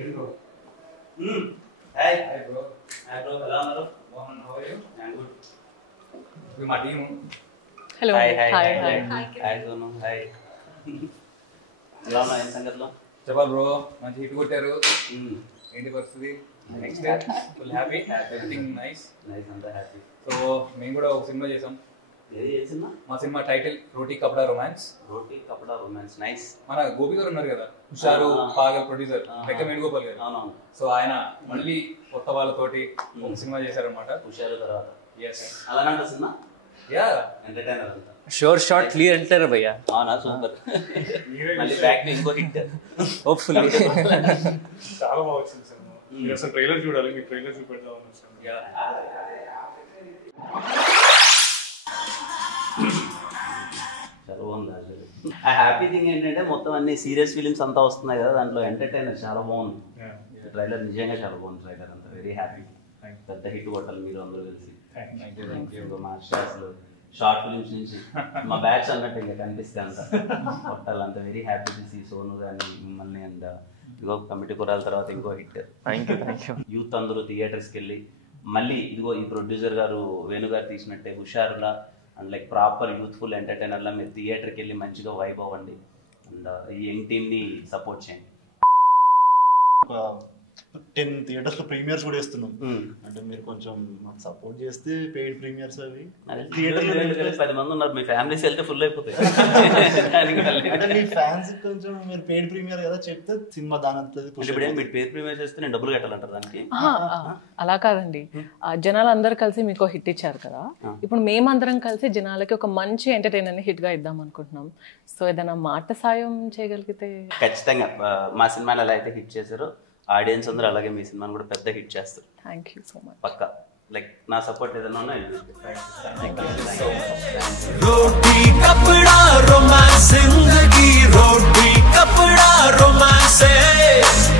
Hi. Hi bro. Hi bro. Hello Naru. Mohan, how are you? I'm good. We my team. Hello. Hi. Hi. Sonu. Hi. ఎలా ఉన్నా ఏం సంగతిలో? చెప్పాలి bro, మంచి hit కొట్టారు. ఏంటి పరిస్థితి? Next full happy, everything nice. అంతా happy. So మేము కూడా ఒక సినిమా చేసాం. ఏది ఏ సినిమా? మా సినిమా టైటిల్ రోటీ కపడా రొమాన్స్. రోటీ కపడా రొమాన్స్. నైస్. మన గోపి గారు ఉన్నారు కదా, హుషారు పాగల్ ప్రొడ్యూసర్, లెక్క వేణుగోపాల్ గారు. అవునవును. సో ఆయన మళ్ళీ కొత్త వాళ్ళతోటి ఒక సినిమా చేశారనమాట. హుషారు తర్వాత. ఎస్. అలాంటి సినిమా? యా. ఎంటర్టైనర్ అంతా. షోర్ షార్ట్ క్లియర్ అంటారు భయ్యా. అవునా, సూపర్. మళ్ళీ బ్యాక్ ఇంకో హిట్ హోప్ఫుల్లీ. చాలా బాగా వచ్చింది సినిమా. మీరు అసలు ట్రైలర్ చూడాలి, మీకు ట్రైలర్ చూపెడదామని వచ్చాను. చాలా బాగుంది యాక్చువల్లీ. ఆ హ్యాపీ థింగ్ ఏంటంటే మొత్తం అన్ని సీరియస్ ఫిలిమ్స్ అంతా వస్తున్నాయి కదా, దాంట్లో ఎంటర్టైనర్ చాలా బాగుంది. ట్రైలర్ నిజంగా చాలా బాగుంది. ట్రైలర్ అంతా వెరీ హ్యాపీ. పెద్ద హిట్ కొట్టాలి మీరు అందరూ కలిసి. మా అసలు షార్ట్ ఫిలిమ్స్ నుంచి మా బ్యాచ్ అన్నట్టు ఇంకా కనిపిస్తే అంత కొట్టాలి. అంత very happy to see Sonu కానీ మిమ్మల్ని. అండ్ ఇదిగో కమిటీ కురాల తర్వాత ఇంకో హిట్. యూత్ అందరూ థియేటర్స్కి వెళ్ళి మళ్ళీ ఇదిగో ఈ ప్రొడ్యూసర్ గారు వేణు గారు తీసినట్టే హుషారులా అండ్ లైక్ ప్రాపర్ యూత్ఫుల్ ఎంటర్టైనర్లా మీరు థియేటర్కి వెళ్ళి మంచిగా వైబ్ అవ్వండి. అండ్ ఈ యంగ్ టీమ్ని సపోర్ట్ చేయండి. 10 థియేటర్స్ లో ప్రీమియర్స్ కూడా వేస్తున్నాం. అంటే మీరు కొంచెం మాకు సపోర్ట్ చేస్తే పెయిడ్ ప్రీమియర్స్ అవి థియేటర్లో 10 మంది ఉన్నారు, మీ ఫ్యామిలీస్ వెళ్తే ఫుల్ అయిపోతాయి. అంటే మీ ఫ్యాన్స్ కొంచెం మీరు పెయిడ్ ప్రీమియర్ కదా చెప్తే సినిమా దాని ఇప్పుడు మీరు పెయిడ్ ప్రీమియర్ చేస్తే నేను డబ్బులు కట్టాలంటారు దానికి? అలా కాదండి, జనాలు అందరు కలిసి మీకు హిట్ ఇచ్చారు కదా, ఇప్పుడు మేమందరం కలిసి జనాలకి ఒక మంచి ఎంటర్టైనర్ ని హిట్ గా ఇద్దాం అనుకుంటున్నాం. సో ఏదైనా మాట సాయం చేయగలిగితే. ఖచ్చితంగా మా సినిమాని ఎలా అయితే హిట్ చేశారో ఆడియన్స్ అందరూ అలాగే మీ సినిమాని కూడా పెద్ద హిట్ చేస్తారు. Thank you so much. పక్కా లైక్ నా సపోర్ట్ ఏదైనా ఉన్నాయి.